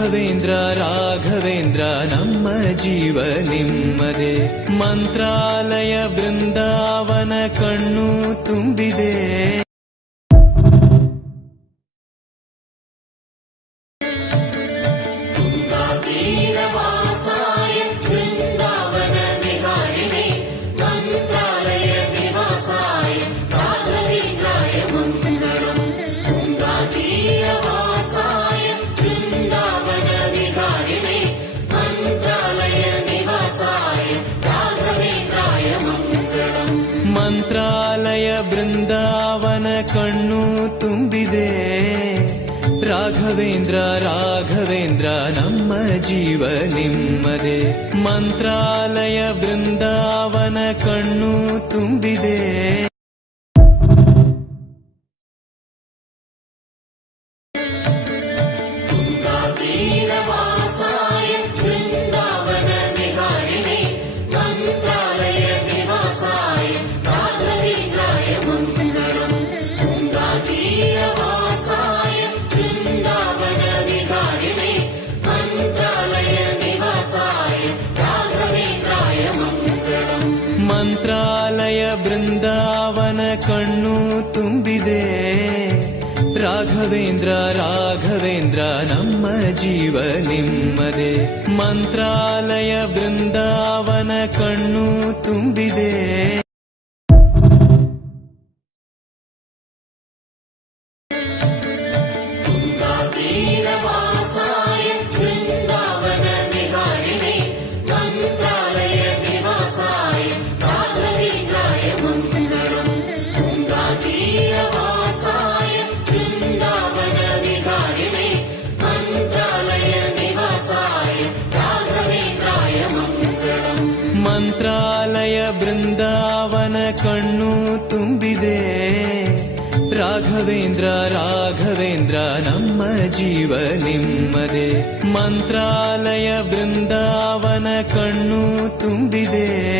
ರಾಘವೇಂದ್ರ ರಾಘವೇಂದ್ರ ನಮ್ಮ ಜೀವ ನಿಮ್ಮದೇ. ಮಂತ್ರಾಲಯ ಬೃಂದಾವನ ಕಣ್ಣು ತುಂಬಿದೆ. ಮಂತ್ರಾಲಯ ಬೃಂದಾವನ ಕಣ್ಣು ತುಂಬಿದೆ. ರಾಘವೇಂದ್ರ ರಾಘವೇಂದ್ರ ನಮ್ಮ ಜೀವ ನಿಮ್ಮದೇ. ಮಂತ್ರಾಲಯ ಬೃಂದಾವನ ಕಣ್ಣು ತುಂಬಿದೆ. ಮಂತ್ರಾಲಯ ಬೃಂದಾವನ ಕಣ್ಣು ತುಂಬಿದೆ. ರಾಘವೇಂದ್ರ ರಾಘವೇಂದ್ರ ನಮ್ಮ ಜೀವ ನಿಮ್ಮದೇ. ಮಂತ್ರಾಲಯ ಬೃಂದಾವನ ಕಣ್ಣು ತುಂಬಿದೆ. ಮಂತ್ರಾಲಯ ಬೃಂದಾವನ ಕಣ್ಣು ತುಂಬಿದೆ. ರಾಘವೇಂದ್ರ ರಾಘವೇಂದ್ರ ನಮ್ಮ ಜೀವ ನಿಮ್ಮದೇ. ಮಂತ್ರಾಲಯ ಬೃಂದಾವನ ಕಣ್ಣು ತುಂಬಿದೆ.